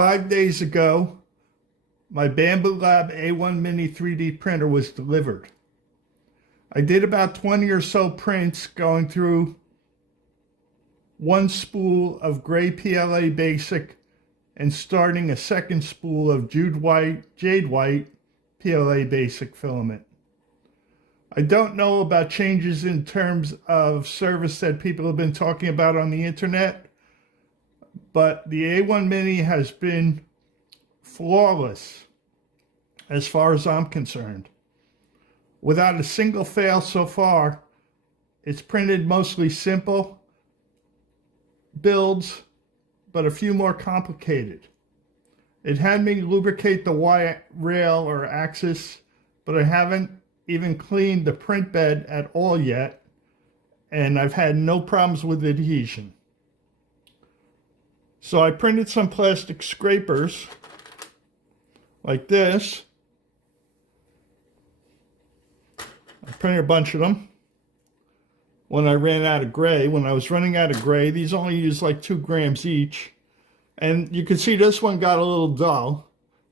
5 days ago, my Bambu Lab A1 Mini 3D printer was delivered. I did about 20 or so prints going through one spool of gray PLA Basic and starting a second spool of Jade White PLA Basic filament. I don't know about changes in terms of service that people have been talking about on the internet, but the A1 Mini has been flawless as far as I'm concerned. Without a single fail so far. It's printed mostly simple builds, but a few more complicated. It had me lubricate the Y rail or axis, but I haven't even cleaned the print bed at all yet, and I've had no problems with adhesion. So I printed some plastic scrapers like this. I printed a bunch of them when I ran out of gray. When I was running out of gray, these only use like 2 grams each. And you can see this one got a little dull.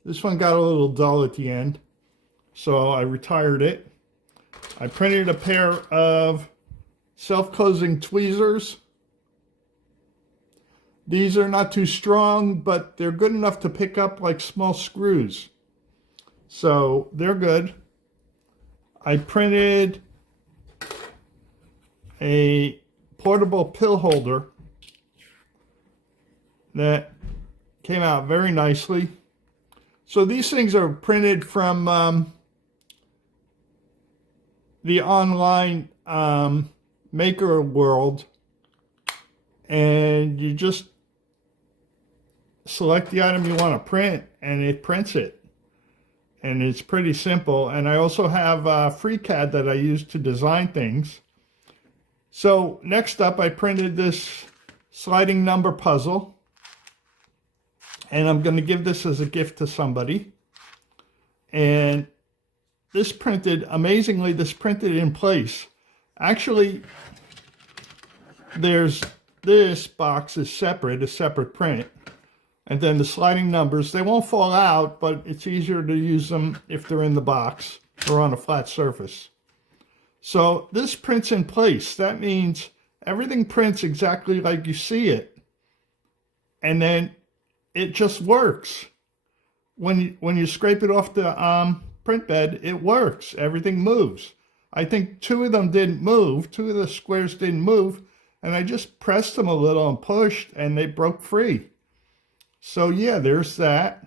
This one got a little dull at the end. So I retired it. I printed a pair of self-closing tweezers. These are not too strong, but they're good enough to pick up like small screws. So they're good. I printed a portable pill holder that came out very nicely. So these things are printed from the online maker world, and you just select the item you want to print and it prints it. And it's pretty simple. And I also have FreeCAD that I use to design things. So next up, I printed this sliding number puzzle. And I'm going to give this as a gift to somebody. And this printed, amazingly, this printed in place. Actually, there's this box is separate, a separate print. And then the sliding numbers, they won't fall out, but it's easier to use them if they're in the box or on a flat surface. So this prints in place. That means everything prints exactly like you see it. And then it just works. When you scrape it off the print bed, it works. Everything moves. I think 2 of them didn't move. 2 of the squares didn't move. And I just pressed them a little and pushed, and they broke free. So yeah, there's that.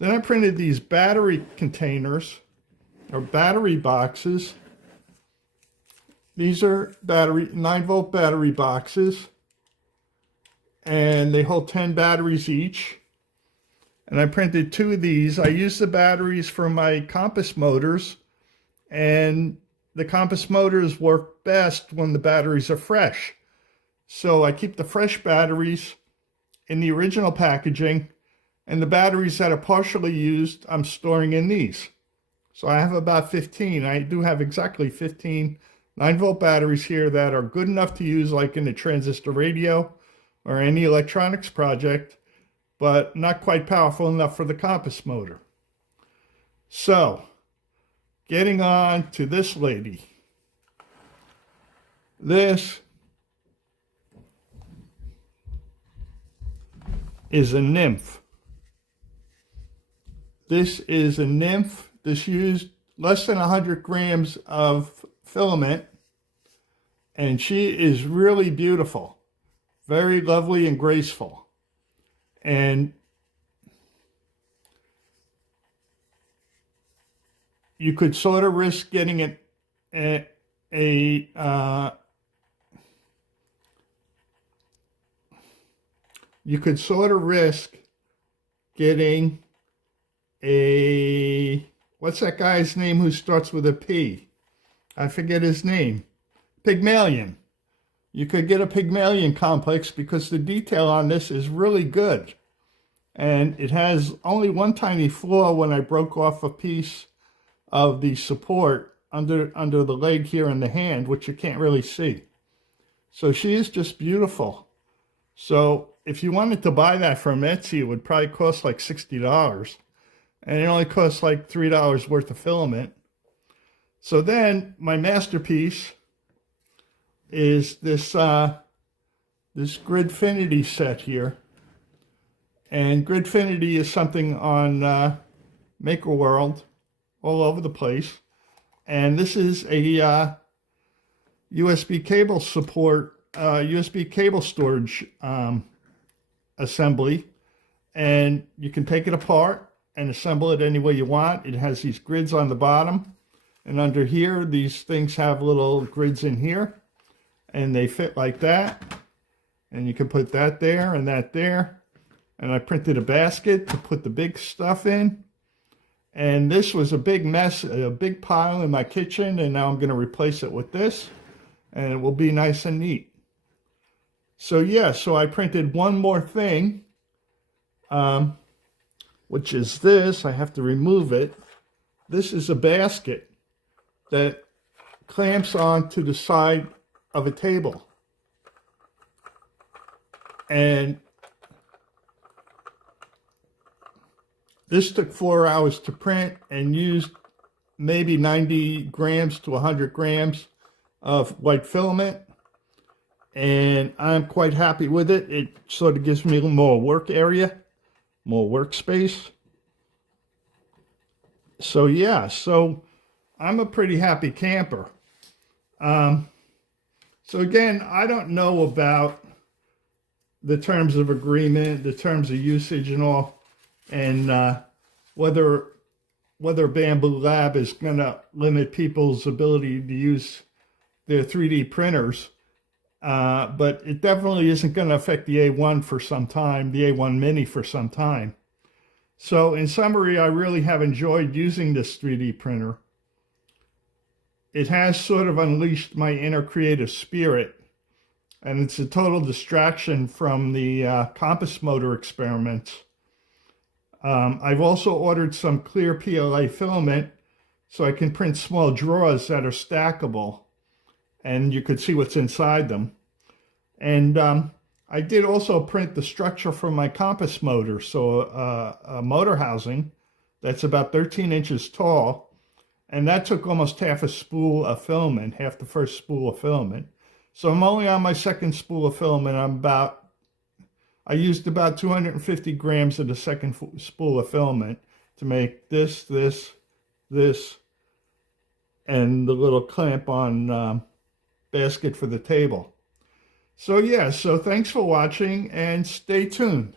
Then I printed these battery containers or battery boxes. These are 9-volt battery boxes, and they hold 10 batteries each. And I printed 2 of these. I use the batteries for my compass motors, and the compass motors work best when the batteries are fresh. So I keep the fresh batteries in the original packaging, and the batteries that are partially used, I'm storing in these. So I have about 15. I do have exactly 15 9-volt batteries here that are good enough to use like in a transistor radio or any electronics project, but not quite powerful enough for the compass motor. So, getting on to this lady. This is a nymph. This is a nymph. This used less than 100 grams of filament, and she is really beautiful, very lovely and graceful. And you could sort of risk getting it you could sort of risk getting what's that guy's name who starts with a P? I forget his name. Pygmalion. You could get a Pygmalion complex because the detail on this is really good. And it has only one tiny flaw when I broke off a piece of the support under the leg here in the hand, which you can't really see. So she is just beautiful. So if you wanted to buy that from Etsy, it would probably cost like $60. And it only costs like $3 worth of filament. So then my masterpiece is this this Gridfinity set here. And Gridfinity is something on Maker World all over the place. And this is a USB cable support, USB cable storage assembly. And you can take it apart and assemble it any way you want. It has these grids on the bottom. And under here, these things have little grids in here. And they fit like that. And you can put that there and that there. And I printed a basket to put the big stuff in. And this was a big mess, a big pile in my kitchen. And now I'm going to replace it with this. And it will be nice and neat. So yeah, so I printed one more thing. Which is this. I have to remove it. This is a basket that clamps onto the side of a table. And this took 4 hours to print and used maybe 90 grams to 100 grams of white filament. And I'm quite happy with it. It sort of gives me a little more work area, more workspace. So yeah, so I'm a pretty happy camper. So again, I don't know about the terms of agreement, the terms of usage and all, and whether Bambu Lab is going to limit people's ability to use their 3D printers. But it definitely isn't going to affect the A1 for some time, the A1 Mini for some time. So in summary, I really have enjoyed using this 3D printer. It has sort of unleashed my inner creative spirit, and it's a total distraction from the compass motor experiments. I've also ordered some clear PLA filament so I can print small drawers that are stackable, and you could see what's inside them. And I did also print the structure for my compass motor, so a motor housing that's about 13 inches tall. And that took almost half a spool of filament, half the first spool of filament. So I'm only on my second spool of filament. I used about 250 grams of the second spool of filament to make this, and the little clamp-on basket for the table. So yeah, so thanks for watching and stay tuned.